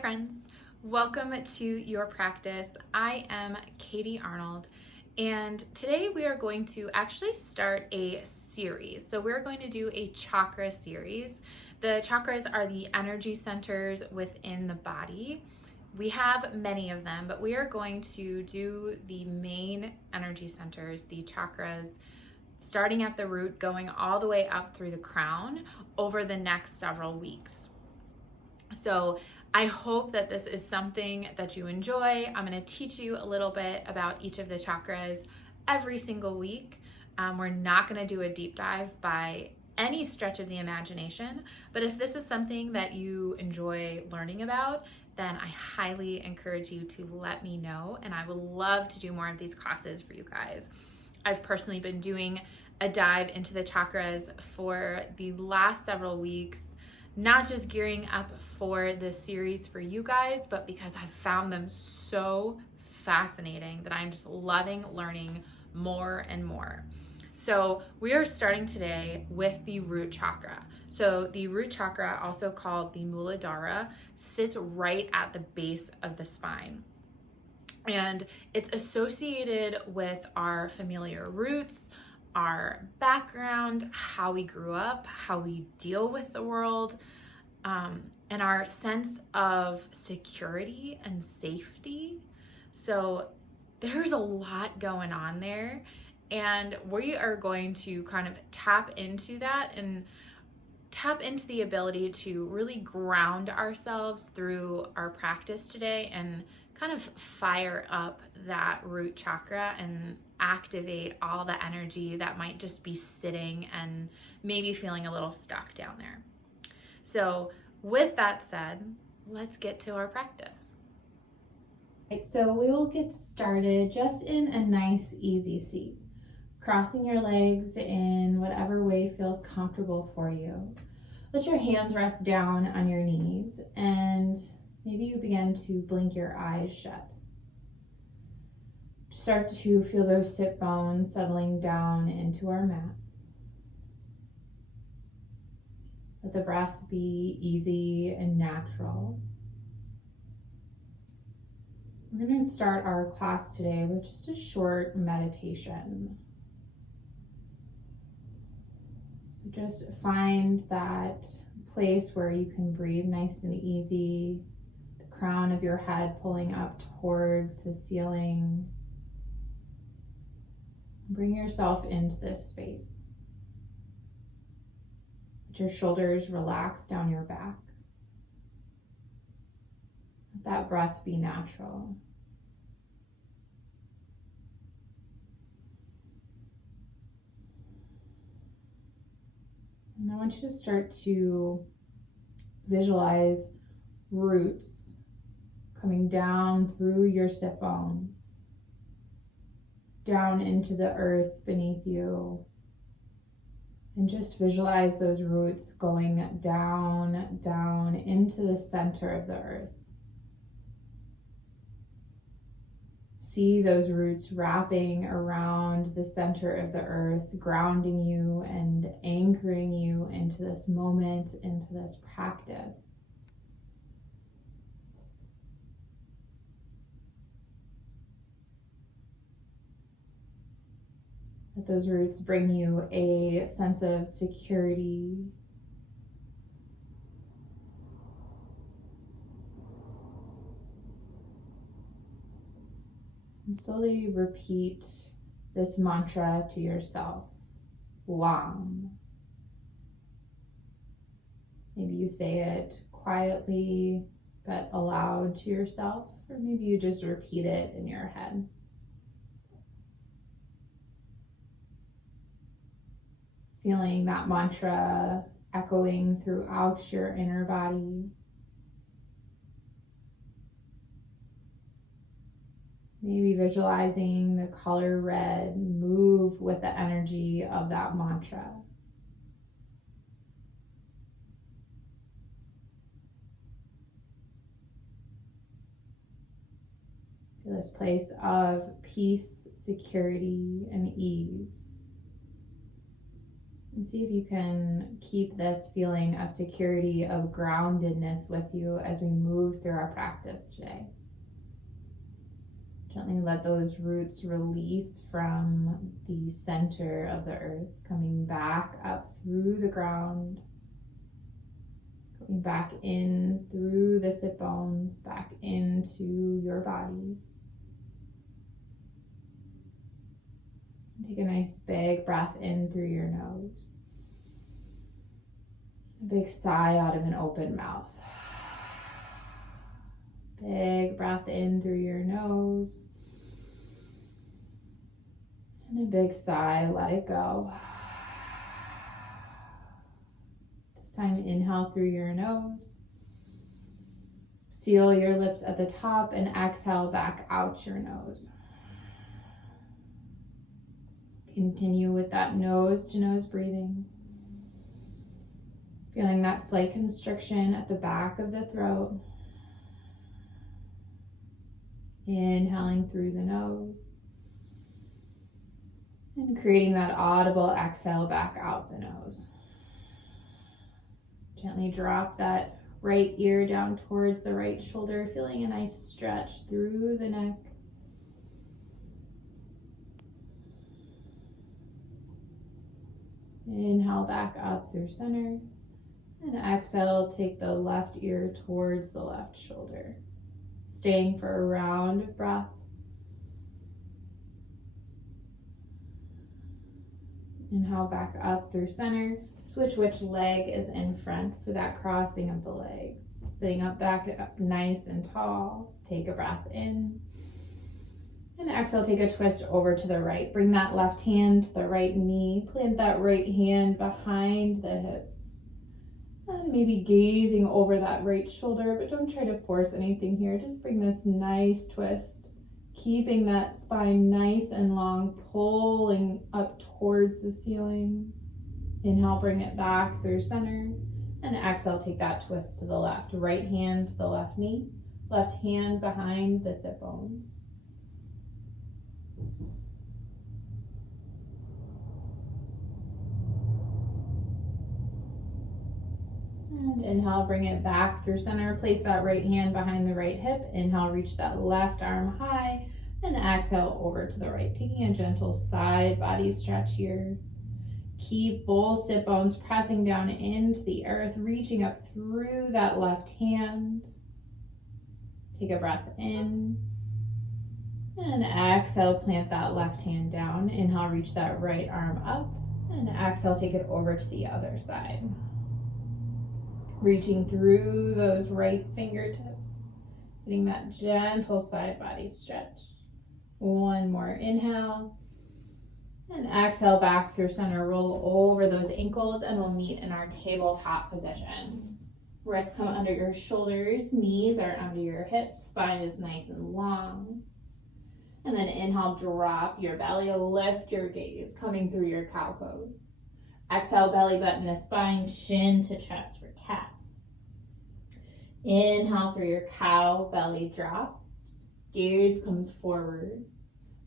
friends, welcome to your practice. I am Katie Arnold, and today we are going to actually start a series. So we're going to do a chakra series. The chakras are the energy centers within the body. We have many of them, but we are going to do the main energy centers, the chakras, starting at the root, going all the way up through the crown over the next several weeks. So I hope that this is something that you enjoy. I'm going to teach you a little bit about each of the chakras every single week. We're not going to do a deep dive by any stretch of the imagination, but if this is something that you enjoy learning about, then I highly encourage you to let me know, and I would love to do more of these classes for you guys. I've personally been doing a dive into the chakras for the last several weeks, not just gearing up for this series for you guys, but because I've found them so fascinating that I'm just loving learning more and more. So we are starting today with the root chakra. So the root chakra, also called the Muladhara, sits right at the base of the spine. And it's associated with our familiar roots, our background, how we grew up, how we deal with the world, and our sense of security and safety. So there's a lot going on there, and we are going to kind of tap into that and tap into the ability to really ground ourselves through our practice today and kind of fire up that root chakra and activate all the energy that might just be sitting and maybe feeling a little stuck down there. So with that said, let's get to our practice. Right, so we will get started just in a nice easy seat, crossing your legs in whatever way feels comfortable for you. Let your hands rest down on your knees, and maybe you begin to blink your eyes shut. Start to feel those sit bones settling down into our mat. Let the breath be easy and natural. We're going to start our class today with just a short meditation. So just find that place where you can breathe nice and easy, the crown of your head pulling up towards the ceiling. Bring yourself into this space. Let your shoulders relax down your back. Let that breath be natural. And I want you to start to visualize roots coming down through your sit bones, down into the earth beneath you. And just visualize those roots going down into the center of the earth. See those roots wrapping around the center of the earth, grounding you and anchoring you into this moment, into this practice. Let those roots bring you a sense of security, and slowly repeat this mantra to yourself. Lam. Maybe you say it quietly but aloud to yourself, or maybe you just repeat it in your head. Feeling that mantra echoing throughout your inner body. Maybe visualizing the color red move with the energy of that mantra. Feel this place of peace, security, and ease. And see if you can keep this feeling of security, of groundedness with you as we move through our practice today. Gently let those roots release from the center of the earth, coming back up through the ground, going back in through the sit bones, back into your body. Take a nice big breath in through your nose. A big sigh out of an open mouth. Big breath in through your nose. And a big sigh, let it go. This time inhale through your nose. Seal your lips at the top and exhale back out your nose. Continue with that nose to nose breathing. Feeling that slight constriction at the back of the throat. Inhaling through the nose. And creating that audible exhale back out the nose. Gently drop that right ear down towards the right shoulder, feeling a nice stretch through the neck. Inhale back up through center. And exhale, take the left ear towards the left shoulder. Staying for a round of breath. Inhale back up through center. Switch which leg is in front for that crossing of the legs. Sitting up back up nice and tall. Take a breath in. And exhale, take a twist over to the right. Bring that left hand to the right knee. Plant that right hand behind the hips. And maybe gazing over that right shoulder, but don't try to force anything here. Just bring this nice twist. Keeping that spine nice and long, pulling up towards the ceiling. Inhale, bring it back through center. And exhale, take that twist to the left. Right hand to the left knee. Left hand behind the sit bones. And inhale, bring it back through center. Place that right hand behind the right hip. Inhale, reach that left arm high. And exhale over to the right. Taking a gentle side body stretch here. Keep both sit bones pressing down into the earth, reaching up through that left hand. Take a breath in. And exhale, plant that left hand down. Inhale, reach that right arm up. And exhale, take it over to the other side. Reaching through those right fingertips. Getting that gentle side body stretch. One more inhale. And exhale back through center. Roll over those ankles and we'll meet in our tabletop position. Wrists come under your shoulders. Knees are under your hips. Spine is nice and long. And then inhale, drop your belly, lift your gaze, coming through your cow pose. Exhale, belly button to spine, chin to chest for cat. Inhale through your cow, belly drops. Gaze comes forward.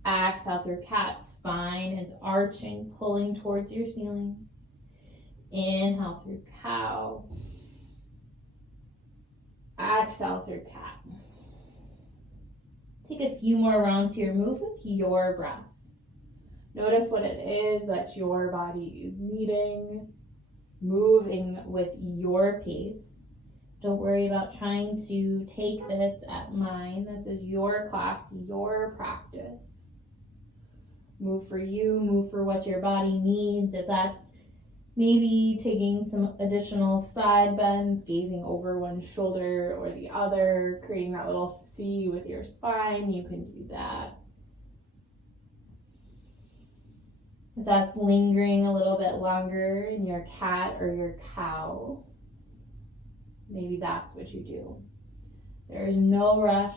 Exhale through cat, spine is arching, pulling towards your ceiling. Inhale through cow. Exhale through cat. Take a few more rounds here. Move with your breath. Notice what it is that your body is needing. Moving with your pace. Don't worry about trying to take this at mine. This is your class, your practice. Move for you, move for what your body needs. If that's maybe taking some additional side bends, gazing over one shoulder or the other, creating that little C with your spine, you can do that. If that's lingering a little bit longer in your cat or your cow, maybe that's what you do. There's no rush.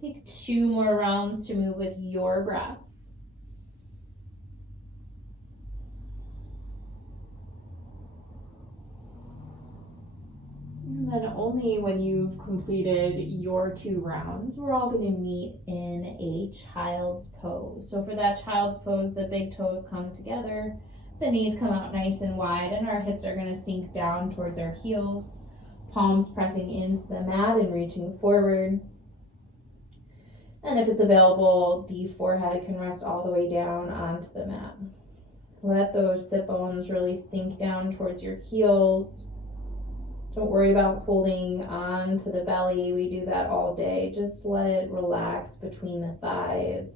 Take 2 more rounds to move with your breath. And then only when you've completed your 2 rounds, we're all going to meet in a child's pose. So for that child's pose, the big toes come together, The knees come out nice and wide, and our hips are going to sink down towards our heels, palms pressing into the mat and reaching forward. And if it's available, the forehead can rest all the way down onto the mat. Let those sit bones really sink down towards your heels. Don't worry about holding on to the belly. We do that all day. Just let it relax between the thighs.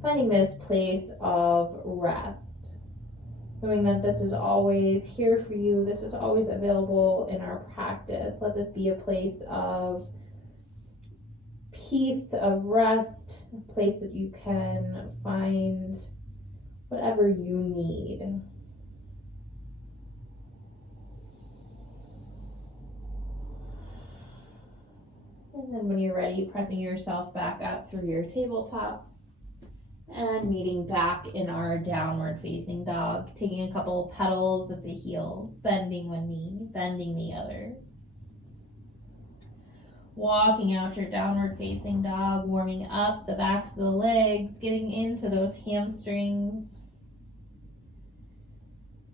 Finding this place of rest. Knowing that this is always here for you. This is always available in our practice. Let this be a place of peace, of rest, a place that you can find whatever you need. And then when you're ready, pressing yourself back up through your tabletop and meeting back in our downward facing dog, taking a couple petals at the heels, bending one knee, bending the other. Walking out your downward facing dog, warming up the backs of the legs, getting into those hamstrings.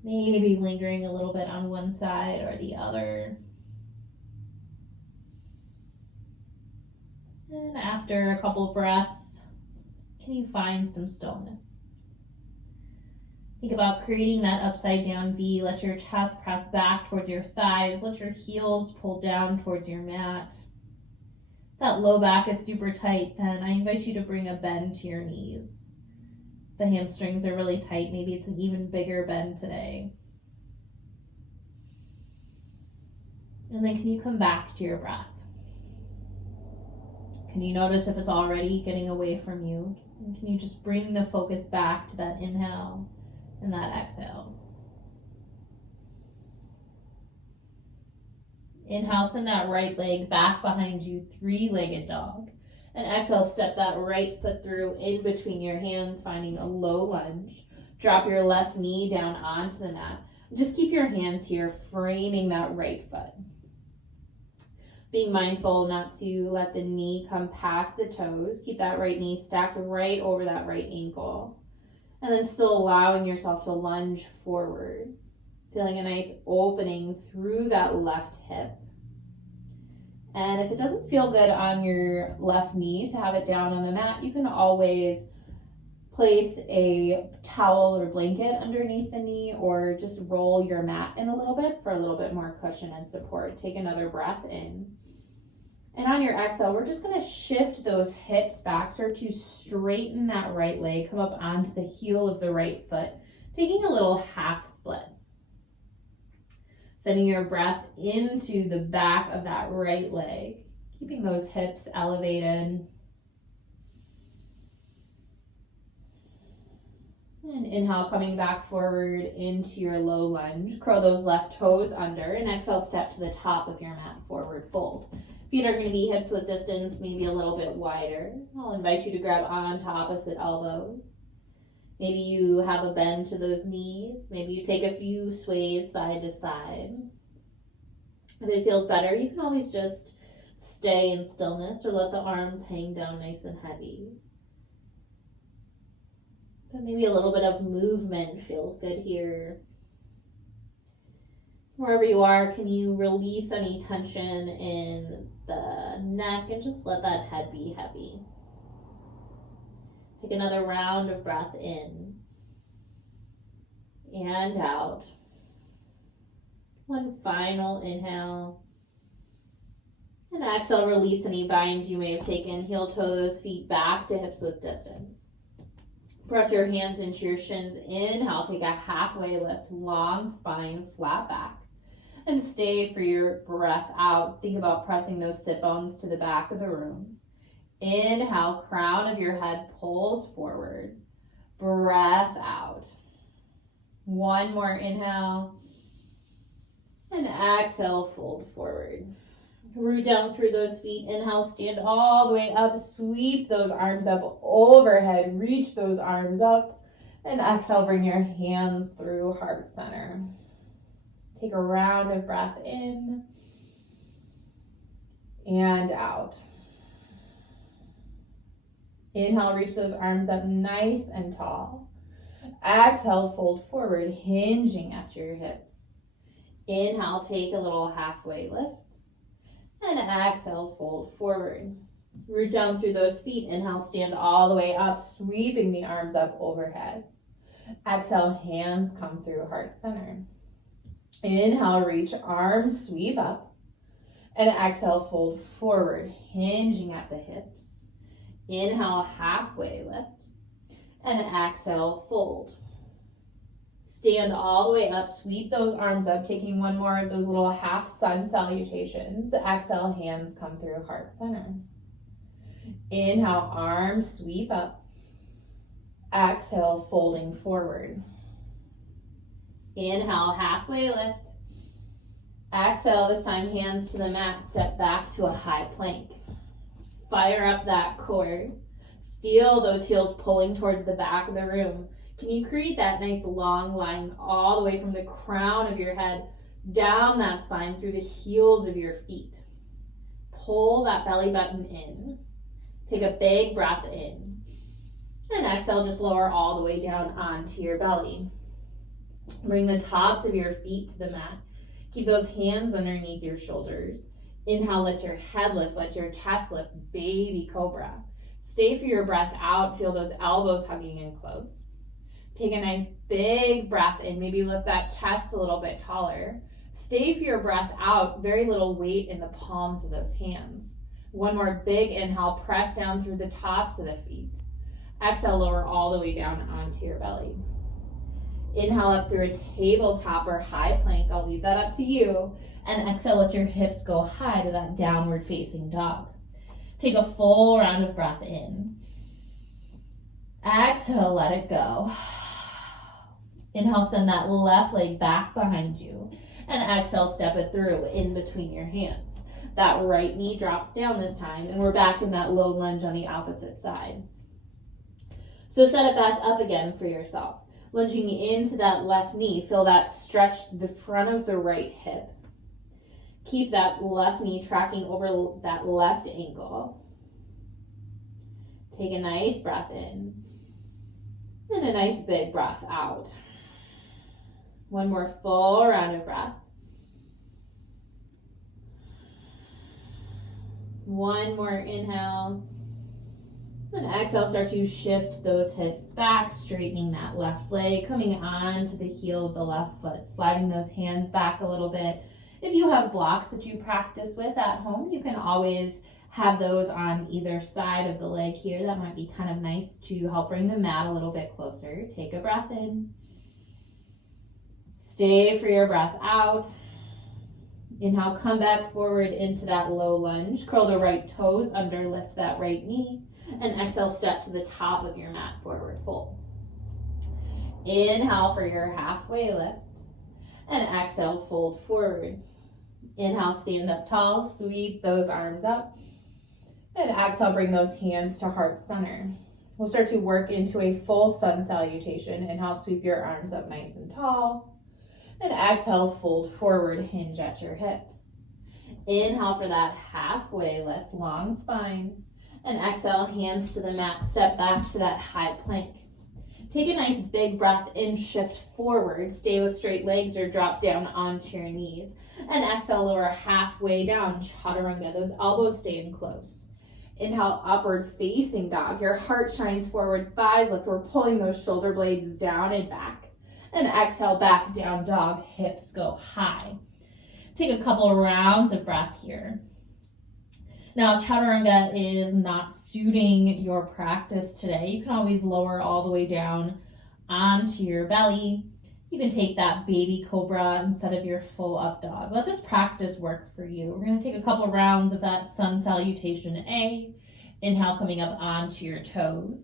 Maybe lingering a little bit on one side or the other. And after a couple breaths, can you find some stillness? Think about creating that upside down V. Let your chest press back towards your thighs. Let your heels pull down towards your mat. If that low back is super tight, then I invite you to bring a bend to your knees. The hamstrings are really tight. Maybe it's an even bigger bend today. And then can you come back to your breath? Can you notice if it's already getting away from you? And can you just bring the focus back to that inhale and that exhale? Inhale, send that right leg back behind you, three-legged dog. And exhale, step that right foot through in between your hands, finding a low lunge. Drop your left knee down onto the mat. Just keep your hands here, framing that right foot. Being mindful not to let the knee come past the toes. Keep that right knee stacked right over that right ankle. And then still allowing yourself to lunge forward. Feeling a nice opening through that left hip. And if it doesn't feel good on your left knee to have it down on the mat, you can always place a towel or blanket underneath the knee, or just roll your mat in a little bit for a little bit more cushion and support. Take another breath in. And on your exhale, we're just going to shift those hips back. Start to straighten that right leg. Come up onto the heel of the right foot. Taking a little half splits. Sending your breath into the back of that right leg. Keeping those hips elevated. And inhale, coming back forward into your low lunge. Curl those left toes under. And exhale, step to the top of your mat, forward fold. Feet are going to be hips width distance, maybe a little bit wider. I'll invite you to grab onto opposite elbows. Maybe you have a bend to those knees. Maybe you take a few sways side to side. If it feels better, you can always just stay in stillness or let the arms hang down nice and heavy. But maybe a little bit of movement feels good here. Wherever you are, can you release any tension in the neck and just let that head be heavy? Take another round of breath in and out. One final inhale. And exhale, release any bind you may have taken. Heel toe those feet back to hips width distance. Press your hands into your shins. Inhale, take a halfway lift, long spine, flat back. And stay for your breath out. Think about pressing those sit bones to the back of the room. Inhale, crown of your head pulls forward. Breath out. One more inhale. And exhale, fold forward. Root down through those feet. Inhale, stand all the way up. Sweep those arms up overhead. Reach those arms up. And exhale, bring your hands through heart center. Take a round of breath in and out. Inhale, reach those arms up nice and tall. Exhale, fold forward, hinging at your hips. Inhale, take a little halfway lift. And exhale, fold forward. Root down through those feet. Inhale, stand all the way up, sweeping the arms up overhead. Exhale, hands come through heart center. Inhale, reach, arms sweep up. And exhale, fold forward, hinging at the hips. Inhale, halfway lift. And exhale, fold. Stand all the way up, sweep those arms up, taking one more of those little half sun salutations. Exhale, hands come through heart center. Inhale, arms sweep up. Exhale, folding forward. Inhale, halfway lift. Exhale, this time hands to the mat, step back to a high plank. Fire up that core. Feel those heels pulling towards the back of the room. Can you create that nice long line all the way from the crown of your head down that spine through the heels of your feet? Pull that belly button in. Take a big breath in. And exhale, just lower all the way down onto your belly. Bring the tops of your feet to the mat. Keep those hands underneath your shoulders. Inhale, let your head lift, let your chest lift, baby cobra. Stay for your breath out. Feel those elbows hugging in close. Take a nice big breath in. Maybe lift that chest a little bit taller. Stay for your breath out. Very little weight in the palms of those hands. One more big inhale. Press down through the tops of the feet. Exhale, lower all the way down onto your belly. Inhale up through a tabletop or high plank. I'll leave that up to you. And exhale, let your hips go high to that downward facing dog. Take a full round of breath in. Exhale, let it go. Inhale, send that left leg back behind you. And exhale, step it through in between your hands. That right knee drops down this time, and we're back in that low lunge on the opposite side. So set it back up again for yourself. Lunging into that left knee, feel that stretch to the front of the right hip. Keep that left knee tracking over that left ankle. Take a nice breath in and a nice big breath out. One more full round of breath. One more inhale. And exhale, start to shift those hips back, straightening that left leg, coming on to the heel of the left foot, sliding those hands back a little bit. If you have blocks that you practice with at home, you can always have those on either side of the leg here. That might be kind of nice to help bring the mat a little bit closer. Take a breath in. Stay for your breath out. Inhale, come back forward into that low lunge. Curl the right toes under, lift that right knee. And exhale, step to the top of your mat, forward fold. Inhale for your halfway lift. And exhale, fold forward. Inhale, stand up tall, sweep those arms up. And exhale, bring those hands to heart center. We'll start to work into a full sun salutation. Inhale, sweep your arms up nice and tall. And exhale, fold forward, hinge at your hips. Inhale for that halfway lift, long spine. And exhale, hands to the mat, step back to that high plank. Take a nice big breath in, shift forward, stay with straight legs or drop down onto your knees. And exhale, lower halfway down, chaturanga, those elbows stay in close. Inhale, upward facing dog. Your heart shines forward, thighs lift. We're pulling those shoulder blades down and back. And exhale, back down dog, hips go high. Take a couple rounds of breath here. Now, chaturanga is not suiting your practice today. You can always lower all the way down onto your belly. You can take that baby cobra instead of your full up dog. Let this practice work for you. We're going to take a couple rounds of that sun salutation A. Inhale, coming up onto your toes.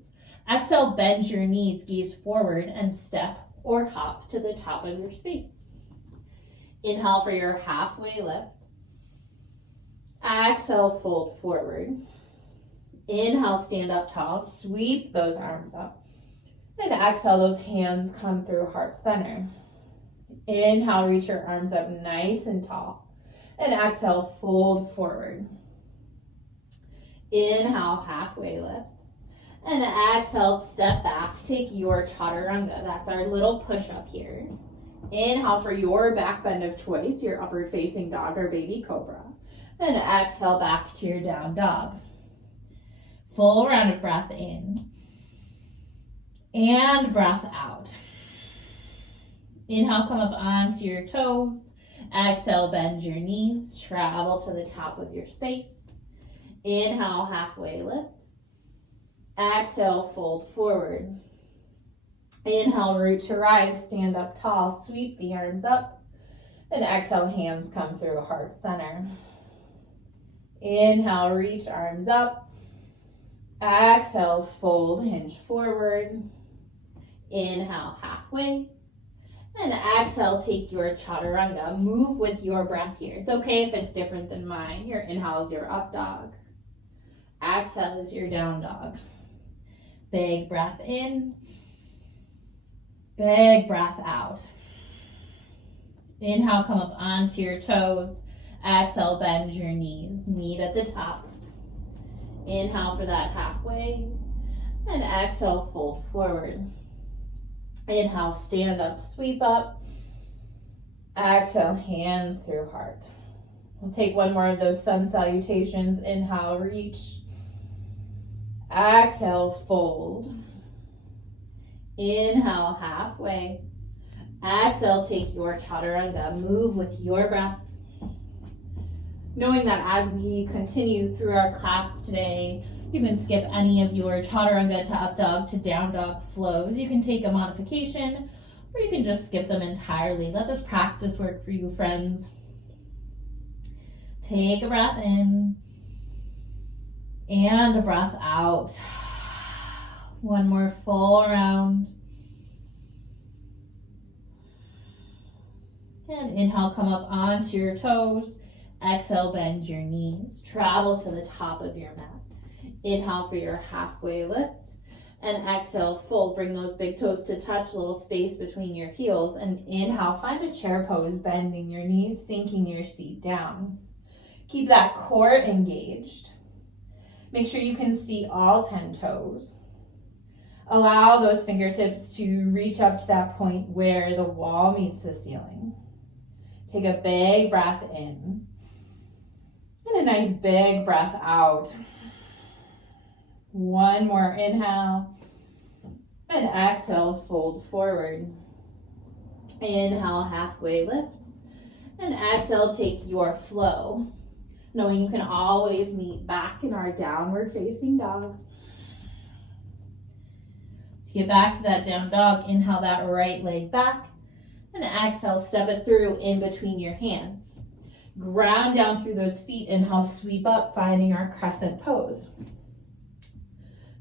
Exhale, bend your knees, gaze forward, and step or hop to the top of your space. Inhale for your halfway lift. Exhale, fold forward. Inhale, stand up tall, sweep those arms up. And exhale, those hands come through heart center. Inhale, reach your arms up nice and tall. And exhale, fold forward. Inhale, halfway lift. And exhale, step back. Take your chaturanga. That's our little push-up here. Inhale for your back bend of choice, your upward facing dog or baby cobra. And exhale back to your down dog. Full round of breath in. And breath out. Inhale, come up onto your toes. Exhale, bend your knees. Travel to the top of your space. Inhale, halfway lift. Exhale, fold forward. Inhale, root to rise, stand up tall, sweep the arms up. And exhale, hands come through heart center. Inhale, reach arms up. Exhale, fold, hinge forward. Inhale, halfway. And exhale, take your chaturanga. Move with your breath here. It's okay if it's different than mine. Your inhale is your up dog. Exhale is your down dog. Big breath in. Big breath out. Inhale, come up onto your toes. Exhale, bend your knees. Meet at the top. Inhale for that halfway. And exhale, fold forward. Inhale, stand up, sweep up. Exhale, hands through heart. We'll take one more of those sun salutations. Inhale, reach. Exhale, fold. Inhale, halfway. Exhale, take your chaturanga. Move with your breath. Knowing that as we continue through our class today, you can skip any of your chaturanga to up dog to down dog flows. You can take a modification, or you can just skip them entirely. Let this practice work for you, friends. Take a breath in and a breath out. One more full round. And inhale, come up onto your toes. Exhale, bend your knees. Travel to the top of your mat. Inhale for your halfway lift. And exhale, fold. Bring those big toes to touch, little space between your heels. And inhale, find a chair pose, bending your knees, sinking your seat down. Keep that core engaged. Make sure you can see all 10 toes. Allow those fingertips to reach up to that point where the wall meets the ceiling. Take a big breath in. And a nice big breath out. One more inhale. And exhale, fold forward. Inhale, halfway lift. And exhale, take your flow. Knowing you can always meet back in our downward facing dog. To get back to that down dog, inhale that right leg back. And exhale, step it through in between your hands. Ground down through those feet. Inhale, sweep up, finding our crescent pose.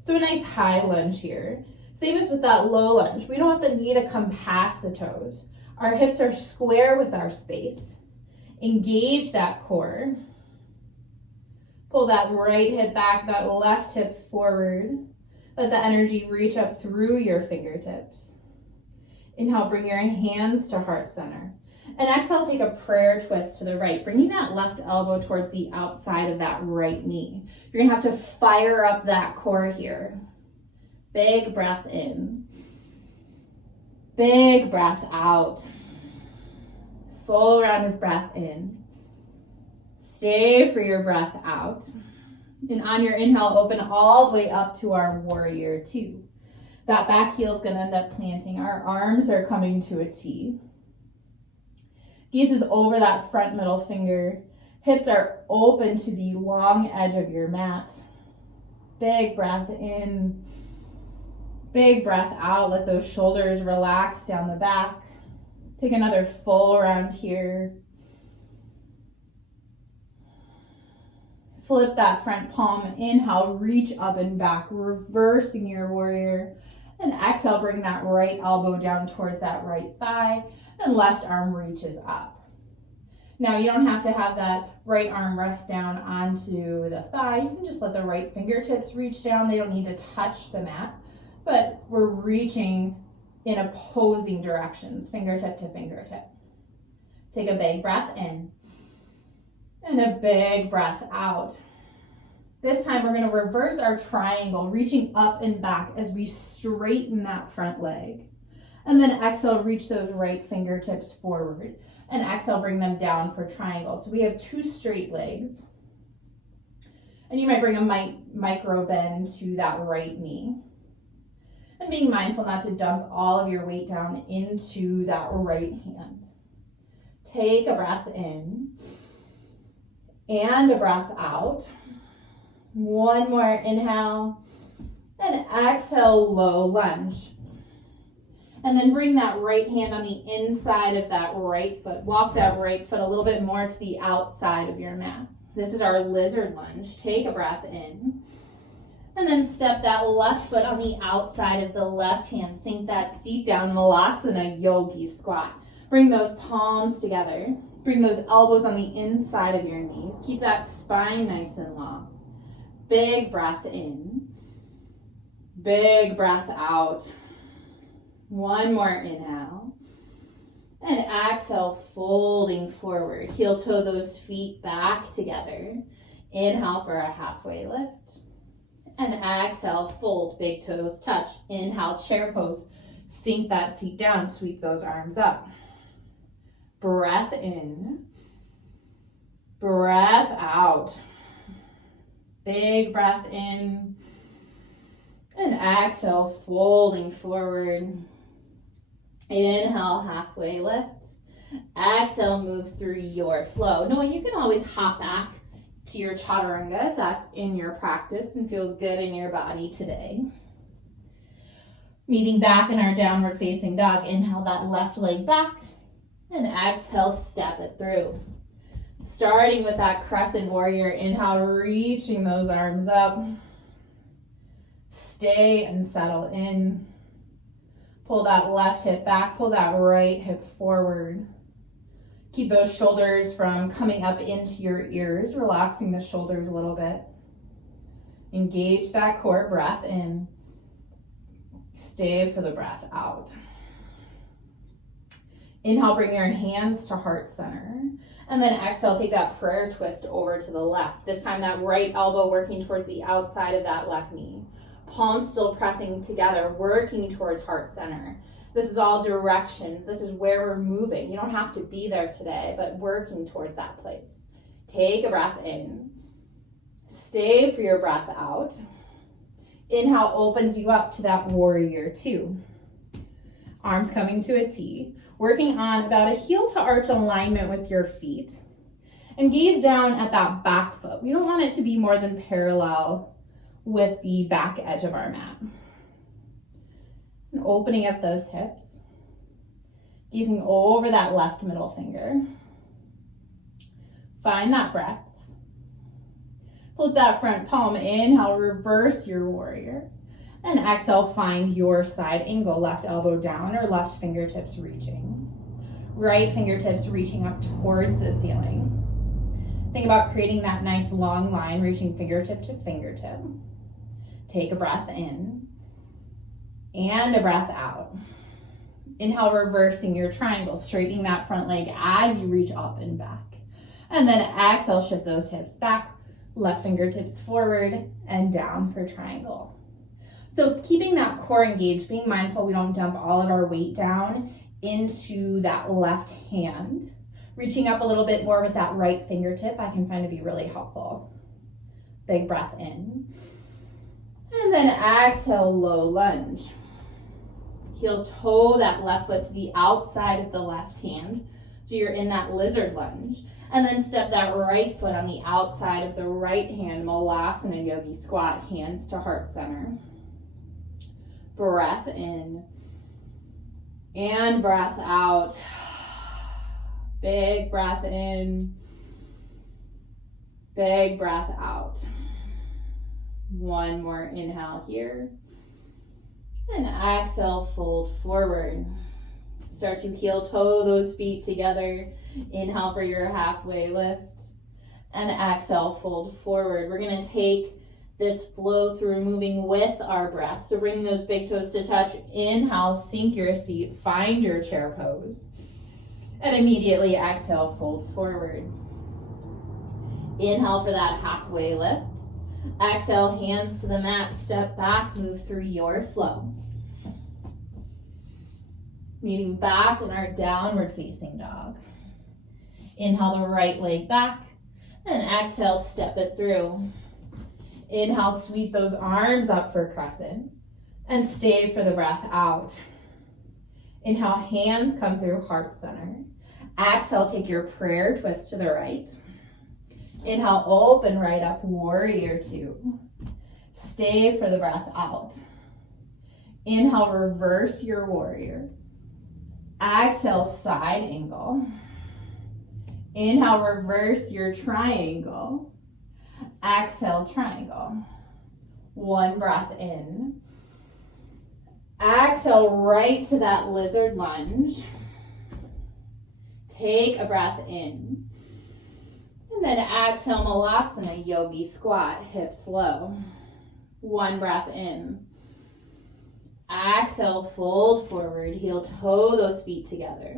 So a nice high lunge here. Same as with that low lunge. We don't want the knee to come past the toes. Our hips are square with our space. Engage that core. Pull that right hip back, that left hip forward. Let the energy reach up through your fingertips. Inhale, bring your hands to heart center. And exhale, take a prayer twist to the right, bringing that left elbow towards the outside of that right knee. You're gonna have to fire up that core here. Big breath in. Big breath out. Full round of breath in. Stay for your breath out. And on your inhale, open all the way up to our warrior two. That back heel is gonna end up planting. Our arms are coming to a T. Gaze is over that front middle finger. Hips are open to the long edge of your mat. Big breath in. Big breath out. Let those shoulders relax down the back. Take another full round here. Flip that front palm. Inhale, reach up and back, reversing your warrior. And exhale, bring that right elbow down towards that right thigh. And left arm reaches up. Now you don't have to have that right arm rest down onto the thigh. You can just let the right fingertips reach down. They don't need to touch the mat, but we're reaching in opposing directions, fingertip to fingertip. Take a big breath in and a big breath out. This time we're going to reverse our triangle, reaching up and back as we straighten that front leg. And then exhale, reach those right fingertips forward. And exhale, bring them down for triangle. So we have 2 straight legs. And you might bring a micro bend to that right knee. And being mindful not to dump all of your weight down into that right hand. Take a breath in and a breath out. One more inhale and exhale, low lunge. And then bring that right hand on the inside of that right foot. Walk that right foot a little bit more to the outside of your mat. This is our lizard lunge. Take a breath in. And then step that left foot on the outside of the left hand. Sink that seat down, Malasana Yogi Squat. Bring those palms together. Bring those elbows on the inside of your knees. Keep that spine nice and long. Big breath in. Big breath out. One more inhale. And exhale, folding forward. Heel toe those feet back together. Inhale for a halfway lift. And exhale, fold, big toes touch. Inhale, chair pose. Sink that seat down, sweep those arms up. Breath in. Breath out. Big breath in. And exhale, folding forward. Inhale, halfway lift. Exhale, move through your flow. Knowing you can always hop back to your chaturanga if that's in your practice and feels good in your body today. Meeting back in our downward facing dog. Inhale that left leg back. And exhale, step it through. Starting with that crescent warrior. Inhale, reaching those arms up. Stay and settle in. Pull that left hip back, pull that right hip forward. Keep those shoulders from coming up into your ears, relaxing the shoulders a little bit. Engage that core, breath in. Stay for the breath out. Inhale, bring your hands to heart center. And then exhale, take that prayer twist over to the left. This time that right elbow working towards the outside of that left knee. Palms still pressing together, working towards heart center. This is all directions. This is where we're moving. You don't have to be there today, but working towards that place. Take a breath in. Stay for your breath out. Inhale opens you up to that warrior 2. Arms coming to a T. Working on about a heel to arch alignment with your feet. And gaze down at that back foot. We don't want it to be more than parallel with the back edge of our mat. And opening up those hips. Gazing over that left middle finger. Find that breath. Flip that front palm. Inhale, reverse your warrior. And exhale, find your side angle. Left elbow down or left fingertips reaching. Right fingertips reaching up towards the ceiling. Think about creating that nice long line, reaching fingertip to fingertip. Take a breath in and a breath out. Inhale, reversing your triangle, straightening that front leg as you reach up and back. And then exhale, shift those hips back, left fingertips forward and down for triangle. So keeping that core engaged, being mindful we don't dump all of our weight down into that left hand. Reaching up a little bit more with that right fingertip, I can find to be really helpful. Big breath in. And then exhale, low lunge. Heel toe that left foot to the outside of the left hand. So you're in that lizard lunge. And then step that right foot on the outside of the right hand, Malasana Yogi Squat, hands to heart center. Breath in. And breath out. Big breath in. Big breath out. One more inhale here. And exhale, fold forward. Start to heel toe those feet together. Inhale for your halfway lift. And exhale, fold forward. We're going to take this flow through moving with our breath. So bring those big toes to touch. Inhale, sink your seat. Find your chair pose. And immediately exhale, fold forward. Inhale for that halfway lift. Exhale, hands to the mat, step back, move through your flow. Meeting back in our downward facing dog. Inhale the right leg back, and exhale, step it through. Inhale, sweep those arms up for crescent, and stay for the breath out. Inhale, hands come through heart center. Exhale, take your prayer twist to the right. Inhale, open right up, warrior two. Stay for the breath out. Inhale, reverse your warrior. Exhale, side angle. Inhale, reverse your triangle. Exhale, triangle. One breath in. Exhale, right to that lizard lunge. Take a breath in. And then exhale, Malasana, yogi squat, hips low. One breath in. Exhale, fold forward, heel toe those feet together.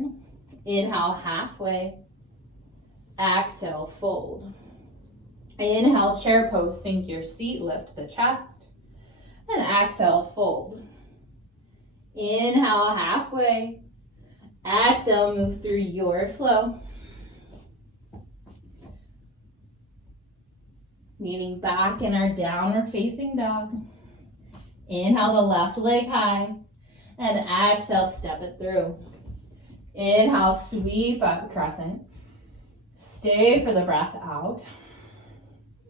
Inhale, halfway. Exhale, fold. Inhale, chair pose, sink your seat, lift the chest. And exhale, fold. Inhale, halfway. Exhale, move through your flow. Meeting back in our downward facing dog. Inhale the left leg high. And exhale, step it through. Inhale, sweep up crescent. Stay for the breath out.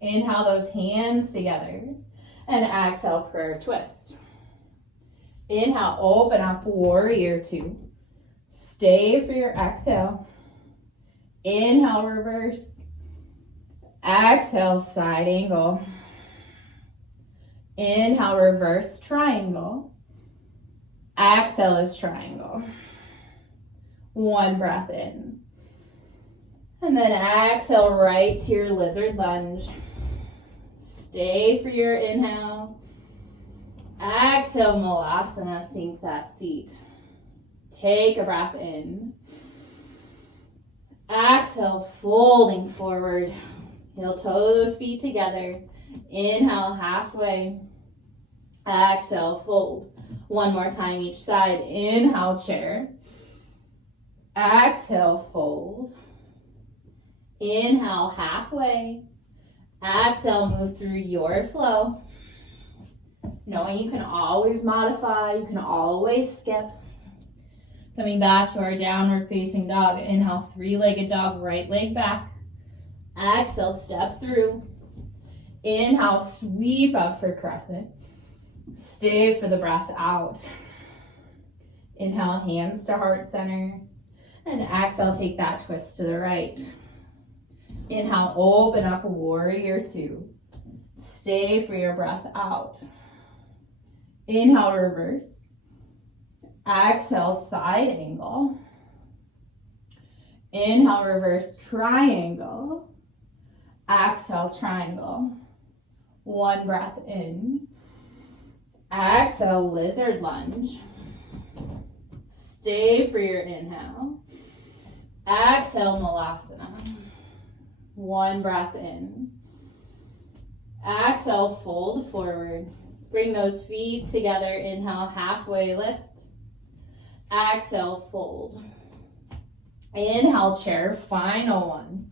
Inhale those hands together. And exhale, prayer twist. Inhale, open up, warrior two. Stay for your exhale. Inhale, reverse. Exhale, side angle. Inhale, reverse triangle. Exhale is triangle. One breath in. And then exhale right to your lizard lunge. Stay for your inhale. Exhale, Malasana, sink that seat. Take a breath in. Exhale, folding forward. Heel toe those feet together. Inhale, halfway. Exhale, fold. One more time each side. Inhale, chair. Exhale, fold. Inhale, halfway. Exhale, move through your flow. Knowing you can always modify, you can always skip. Coming back to our downward facing dog. Inhale, three-legged dog, right leg back. Exhale, step through. Inhale, sweep up for crescent. Stay for the breath out. Inhale, hands to heart center. And exhale, take that twist to the right. Inhale, open up, warrior two. Stay for your breath out. Inhale, reverse. Exhale, side angle. Inhale, reverse triangle. Exhale, triangle. One breath in. Exhale, lizard lunge. Stay for your inhale. Exhale, Malasana. One breath in. Exhale, fold forward. Bring those feet together. Inhale, halfway lift. Exhale, fold. Inhale, chair, final one.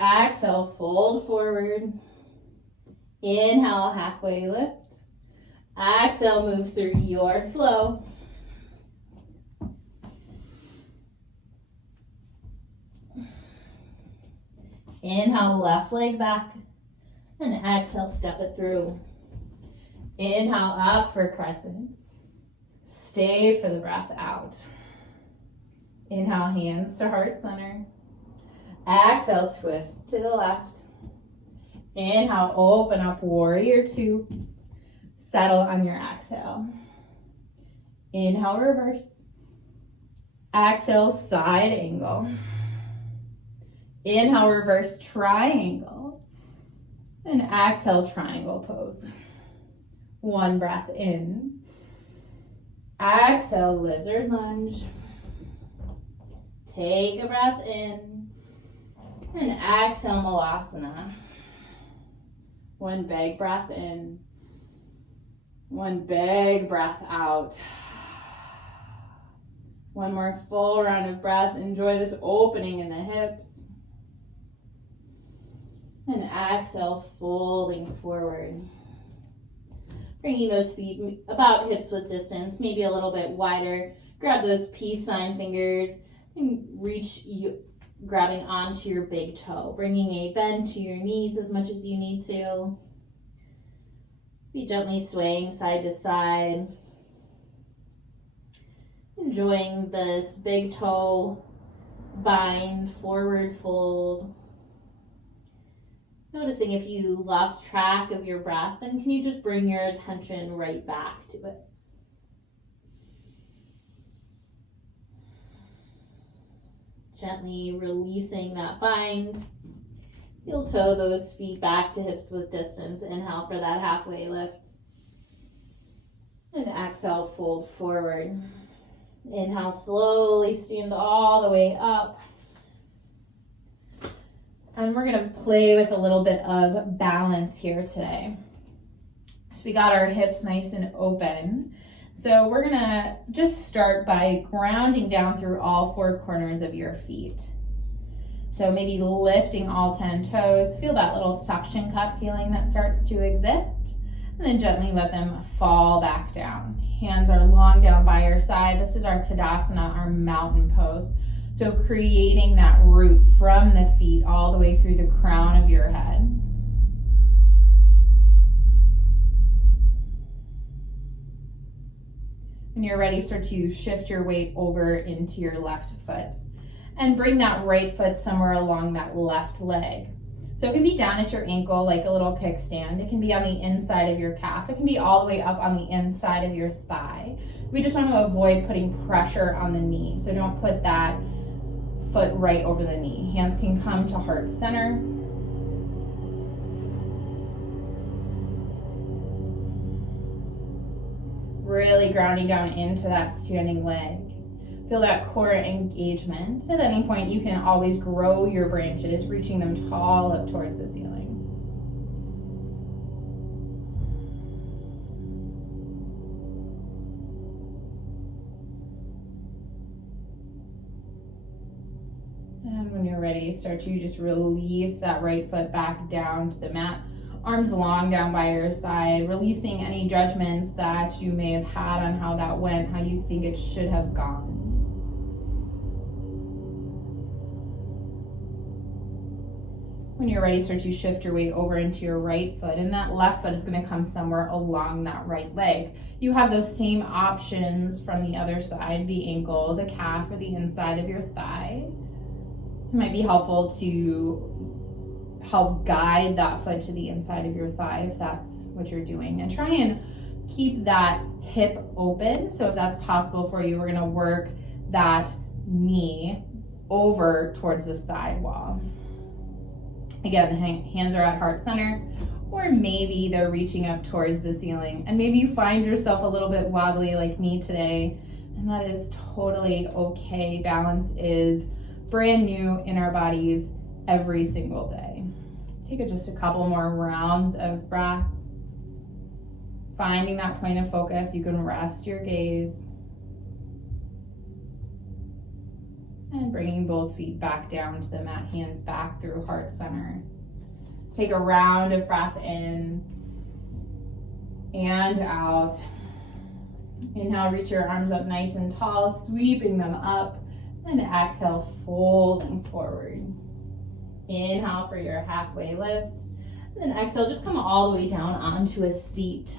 Exhale, fold forward. Inhale, halfway lift. Exhale, move through your flow. Inhale, left leg back. And exhale, step it through. Inhale, up for crescent. Stay for the breath out. Inhale, hands to heart center. Exhale, twist to the left. Inhale, open up, warrior two. Settle on your exhale. Inhale, reverse. Exhale, side angle. Inhale, reverse triangle. And exhale, triangle pose. One breath in. Exhale, lizard lunge. Take a breath in. And exhale, Malasana. One big breath in. One big breath out. One more full round of breath. Enjoy this opening in the hips. And exhale, folding forward. Bringing those feet about hips width distance, maybe a little bit wider. Grab those peace sign fingers and reach you, grabbing onto your big toe. Bringing a bend to your knees as much as you need to. Be gently swaying side to side. Enjoying this big toe bind, forward fold. Noticing if you lost track of your breath, then can you just bring your attention right back to it. Gently releasing that bind. Heel toe those feet back to hips width distance. Inhale for that halfway lift. And exhale, fold forward. Inhale, slowly stand all the way up. And we're going to play with a little bit of balance here today. So we got our hips nice and open. So we're going to just start by grounding down through all four corners of your feet. So maybe lifting all 10 toes. Feel that little suction cup feeling that starts to exist. And then gently let them fall back down. Hands are long down by your side. This is our Tadasana, our mountain pose. So creating that root from the feet all the way through the crown of your head. When you're ready, start to shift your weight over into your left foot. And bring that right foot somewhere along that left leg. So it can be down at your ankle like a little kickstand. It can be on the inside of your calf. It can be all the way up on the inside of your thigh. We just want to avoid putting pressure on the knee. So don't put that foot right over the knee. Hands can come to heart center. Really grounding down into that standing leg. Feel that core engagement. At any point, you can always grow your branches, reaching them tall up towards the ceiling. And when you're ready, start to just release that right foot back down to the mat. Arms long down by your side, releasing any judgments that you may have had on how that went, how you think it should have gone. When you're ready, start to shift your weight over into your right foot, and that left foot is going to come somewhere along that right leg. You have those same options from the other side, the ankle, the calf, or the inside of your thigh. It might be helpful to help guide that foot to the inside of your thigh if that's what you're doing. And try and keep that hip open. So if that's possible for you, we're going to work that knee over towards the side wall. Again, hands are at heart center, or maybe they're reaching up towards the ceiling. And maybe you find yourself a little bit wobbly like me today, and that is totally okay. Balance is brand new in our bodies every single day. Take just a couple more rounds of breath. Finding that point of focus, you can rest your gaze. And bringing both feet back down to the mat, hands back through heart center. Take a round of breath in and out. Inhale, reach your arms up nice and tall, sweeping them up. And exhale, folding forward. Inhale for your halfway lift. And then exhale, just come all the way down onto a seat.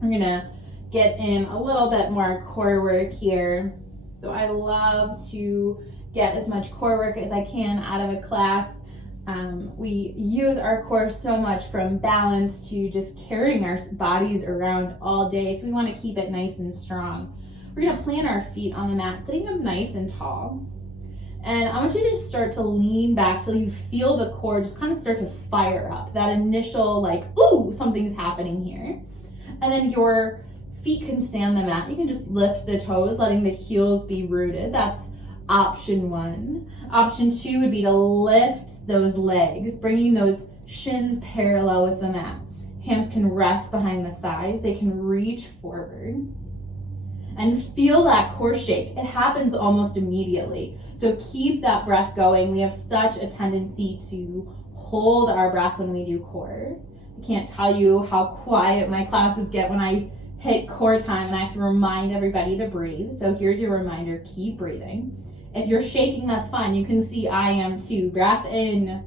We're gonna get in a little bit more core work here. So I love to get as much core work as I can out of a class. We use our core so much, from balance to just carrying our bodies around all day. So we want to keep it nice and strong. We're going to plant our feet on the mat, sitting up nice and tall. And I want you to just start to lean back till you feel the core just kind of start to fire up. That initial like, ooh, something's happening here. And then your feet can stay on the mat. You can just lift the toes, letting the heels be rooted. That's option one. Option two would be to lift those legs, bringing those Shins parallel with the mat. Hands can rest behind the thighs. They can reach forward. And feel that core shake. It happens almost immediately. So keep that breath going. We have such a tendency to hold our breath when we do core. I can't tell you how quiet my classes get when I hit core time and I have to remind everybody to breathe. So here's your reminder, keep breathing. If you're shaking, that's fine. You can see I am too. Breath in,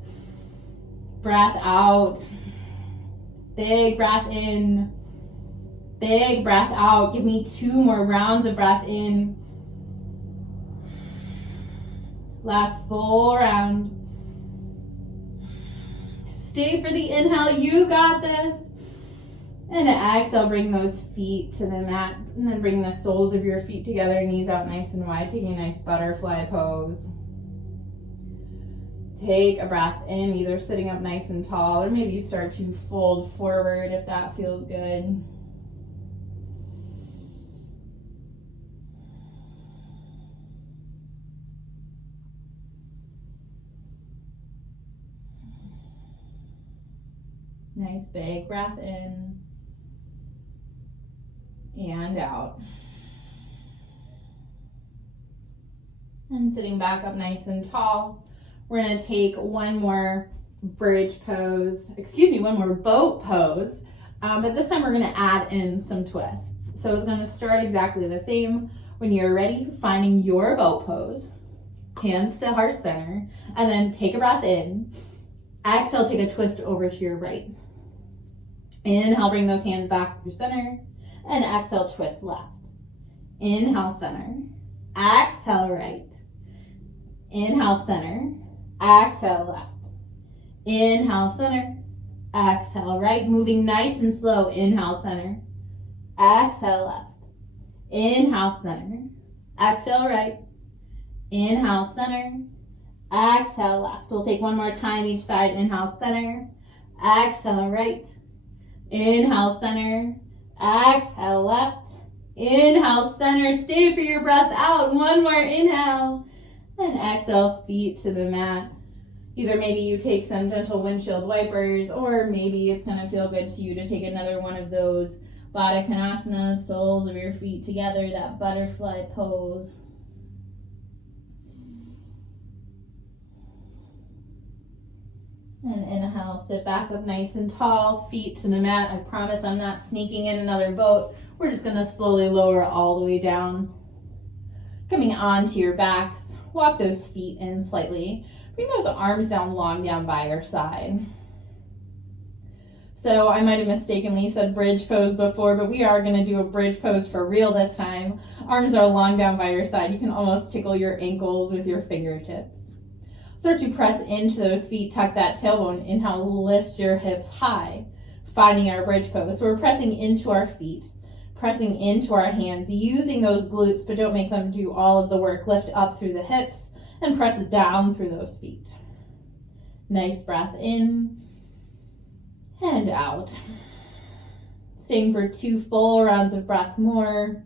breath out. Big breath in, big breath out. Give me 2 more rounds of breath in. Last full round. Stay for the inhale, you got this. And exhale, bring those feet to the mat. And then bring the soles of your feet together, knees out nice and wide. Taking a nice butterfly pose. Take a breath in, either sitting up nice and tall, or maybe you start to fold forward if that feels good. Nice big breath in and out. And sitting back up nice and tall, we're going to take one more boat pose, but this time we're going to add in some twists. So it's going to start exactly the same. When you're ready, finding your boat pose, hands to heart center, and then take a breath in. Exhale, take a twist over to your right. Inhale, bring those hands back to center, and exhale, twist left. Inhale, center. Exhale, right. Inhale, center. Exhale, left. Inhale, center. Exhale, right. Moving nice and slow. Inhale, center. Exhale, left. Inhale, center. Exhale, right. Inhale, center. Exhale, left. We'll take one more time each side. Inhale, center. Exhale, right. Inhale, center. Exhale, left. Inhale, center. Stay for your breath out. One more inhale. And exhale, feet to the mat. Either maybe you take some gentle windshield wipers, or maybe it's going to feel good to you to take another one of those Baddha Konasana, soles of your feet together, that butterfly pose. And inhale, sit back up nice and tall, feet to the mat. I promise I'm not sneaking in another boat. We're just going to slowly lower all the way down. Coming onto your backs. Walk those feet in slightly. Bring those arms down long down by your side. So I might have mistakenly said bridge pose before, but we are going to do a bridge pose for real this time. Arms are long down by your side. You can almost tickle your ankles with your fingertips. Start to press into those feet. Tuck that tailbone. Inhale, lift your hips high, finding our bridge pose. So we're pressing into our feet. Pressing into our hands, using those glutes, but don't make them do all of the work. Lift up through the hips and press down through those feet. Nice breath in and out. Staying for 2 full rounds of breath more.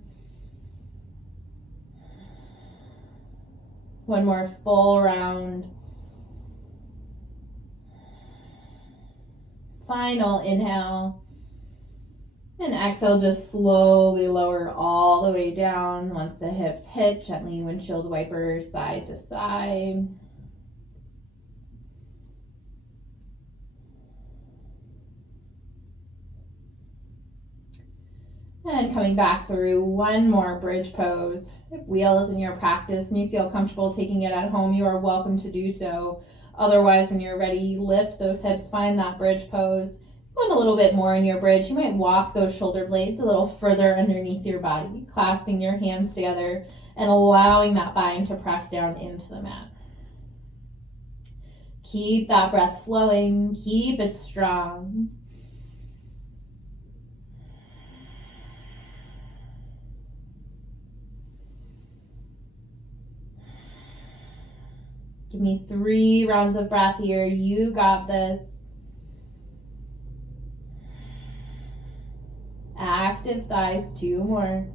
One more full round. Final inhale. And exhale, just slowly lower all the way down. Once the hips hit, gently windshield wiper side to side. And coming back through one more bridge pose. If wheel is in your practice and you feel comfortable taking it at home, you are welcome to do so. Otherwise, when you're ready, lift those hips, find that bridge pose. Want a little bit more in your bridge, you might walk those shoulder blades a little further underneath your body, clasping your hands together and allowing that bind to press down into the mat. Keep that breath flowing, keep it strong. Give me 3 rounds of breath here, you got this. Active thighs, 2 more.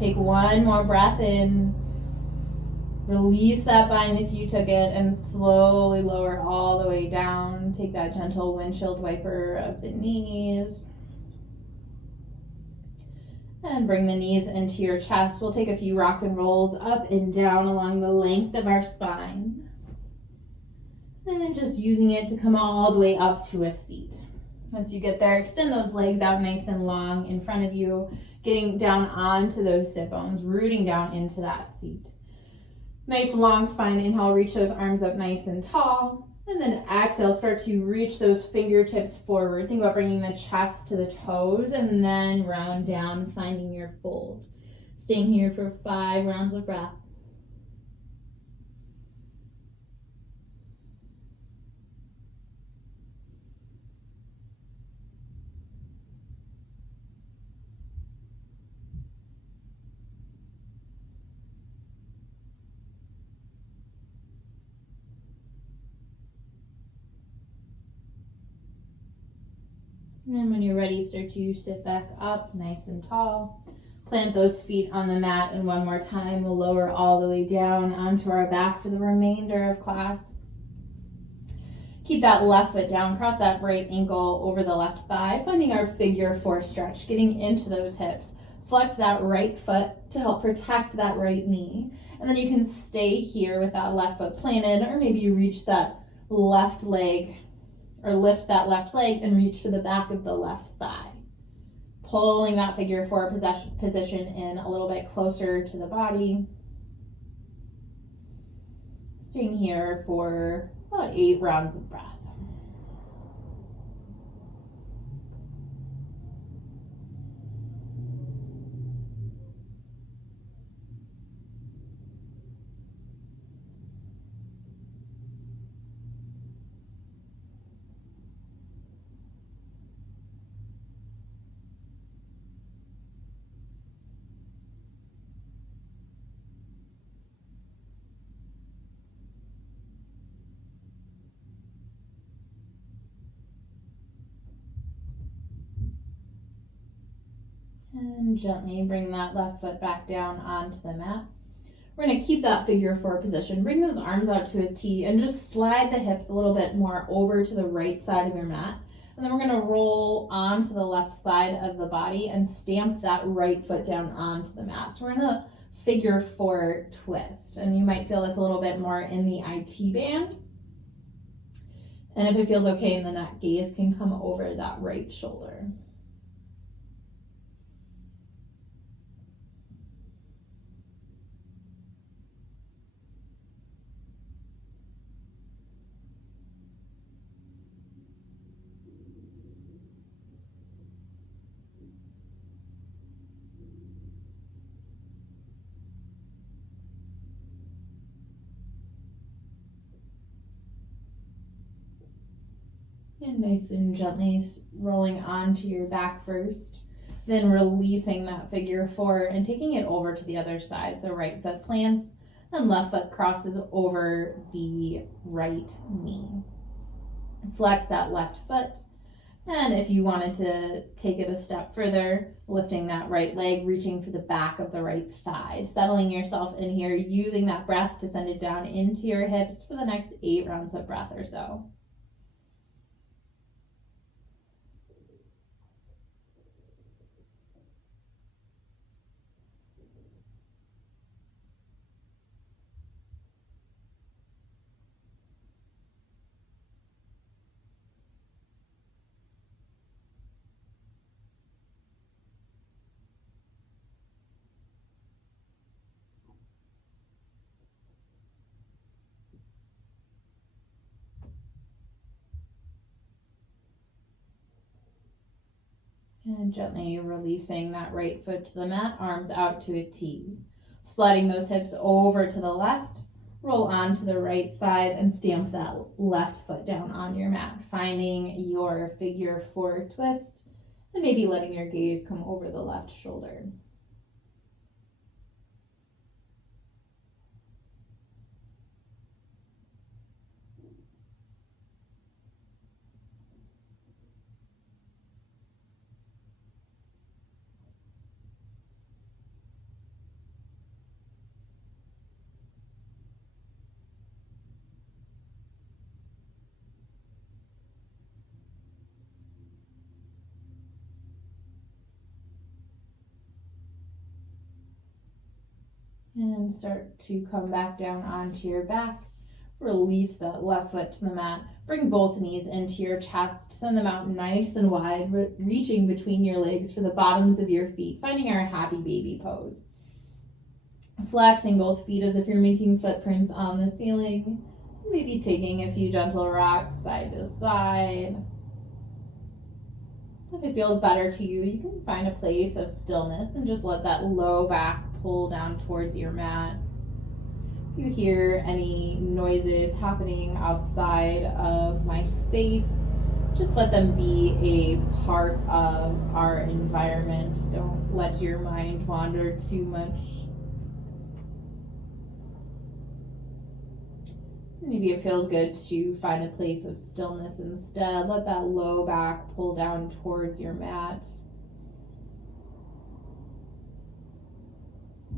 Take one more breath in. Release that bind if you took it, and slowly lower all the way down. Take that gentle windshield wiper of the knees. And bring the knees into your chest. We'll take a few rock and rolls up and down along the length of our spine. And then just using it to come all the way up to a seat. Once you get there, extend those legs out nice and long in front of you, getting down onto those sit bones, rooting down into that seat. Nice long spine. Inhale, reach those arms up nice and tall. And then exhale, start to reach those fingertips forward. Think about bringing the chest to the toes and then round down, finding your fold. Staying here for 5 rounds of breath. And when you're ready, start to sit back up nice and tall. Plant those feet on the mat, and one more time, we'll lower all the way down onto our back for the remainder of class. Keep that left foot down, cross that right ankle over the left thigh, finding our figure 4 stretch, getting into those hips. Flex that right foot to help protect that right knee. And then you can stay here with that left foot planted, or maybe you reach that left leg, or lift that left leg and reach for the back of the left thigh. Pulling that figure 4 position in a little bit closer to the body. Staying here for about 8 rounds of breath. And gently bring that left foot back down onto the mat. We're going to keep that figure 4 position. Bring those arms out to a T and just slide the hips a little bit more over to the right side of your mat. And then we're going to roll onto the left side of the body and stamp that right foot down onto the mat. So we're in a figure 4 twist. And you might feel this a little bit more in the IT band. And if it feels okay in the neck, gaze can come over that right shoulder. And nice and gently rolling onto your back first, then releasing that figure 4 and taking it over to the other side. So right foot plants and left foot crosses over the right knee. Flex that left foot. And if you wanted to take it a step further, lifting that right leg, reaching for the back of the right thigh, settling yourself in here, using that breath to send it down into your hips for the next 8 rounds of breath or so. And gently releasing that right foot to the mat, arms out to a T. Sliding those hips over to the left, roll onto the right side and stamp that left foot down on your mat, finding your figure 4 twist and maybe letting your gaze come over the left shoulder. And start to come back down onto your back. Release that left foot to the mat. Bring both knees into your chest. Send them out nice and wide, reaching between your legs for the bottoms of your feet, finding our happy baby pose. Flexing both feet as if you're making footprints on the ceiling. Maybe taking a few gentle rocks side to side. If it feels better to you, you can find a place of stillness and just let that low back pull down towards your mat. If you hear any noises happening outside of my space, just let them be a part of our environment. Don't let your mind wander too much. Maybe it feels good to find a place of stillness instead. Let that low back pull down towards your mat.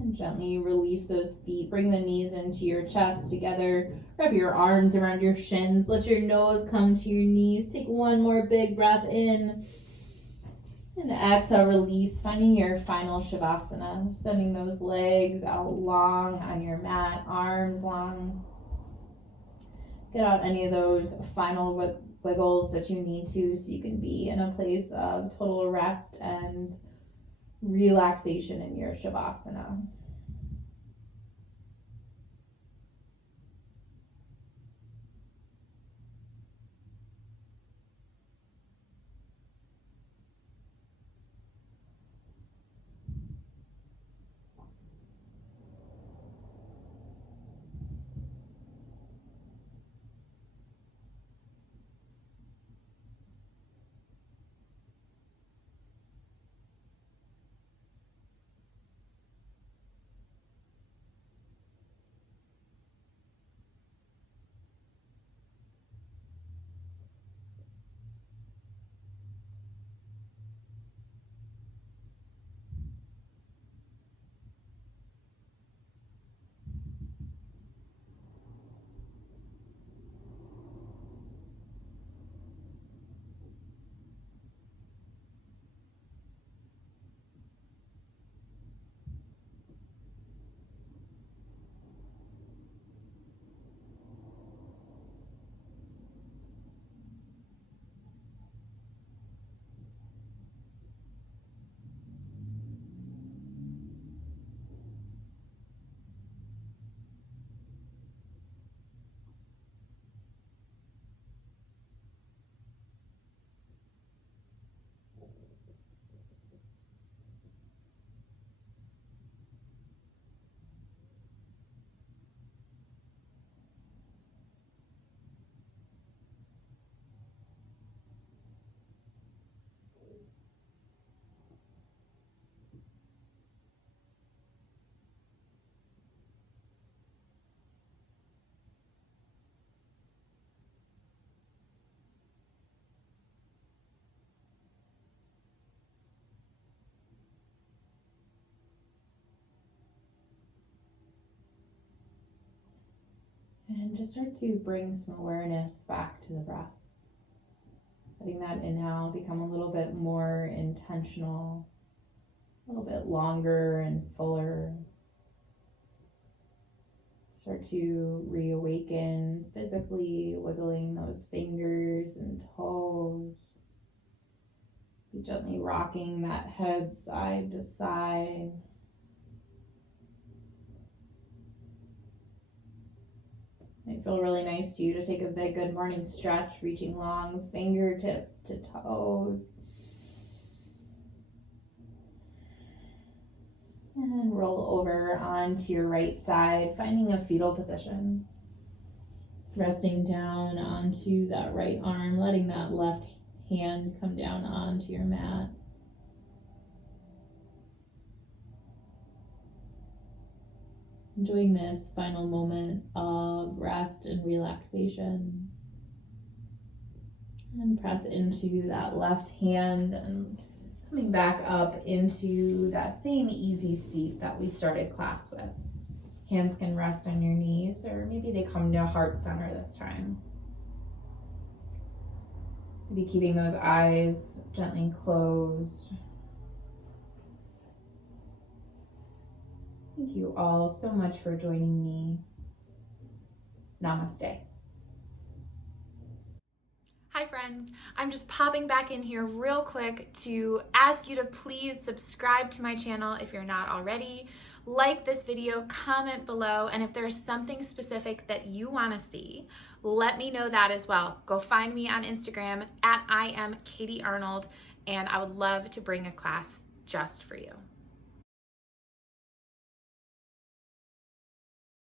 And gently release those feet. Bring the knees into your chest together. Wrap your arms around your shins. Let your nose come to your knees. Take one more big breath in. And exhale, release, finding your final Shavasana. Sending those legs out long on your mat, arms long. Get out any of those final wiggles that you need to so you can be in a place of total rest and relaxation in your Shavasana. And just start to bring some awareness back to the breath. Letting that inhale become a little bit more intentional, a little bit longer and fuller. Start to reawaken physically, wiggling those fingers and toes. Be gently rocking that head side to side. Might feel really nice to you to take a big good morning stretch, reaching long fingertips to toes. And then roll over onto your right side, finding a fetal position. Resting down onto that right arm, letting that left hand come down onto your mat. Enjoying this final moment of rest and relaxation. And press into that left hand and coming back up into that same easy seat that we started class with. Hands can rest on your knees, or maybe they come to heart center this time. Maybe keeping those eyes gently closed. Thank you all so much for joining me. Namaste. Hi friends, I'm just popping back in here real quick to ask you to please subscribe to my channel if you're not already, like this video, comment below, and if there's something specific that you want to see, let me know that as well. Go find me on Instagram at I am Katie Arnold, and I would love to bring a class just for you.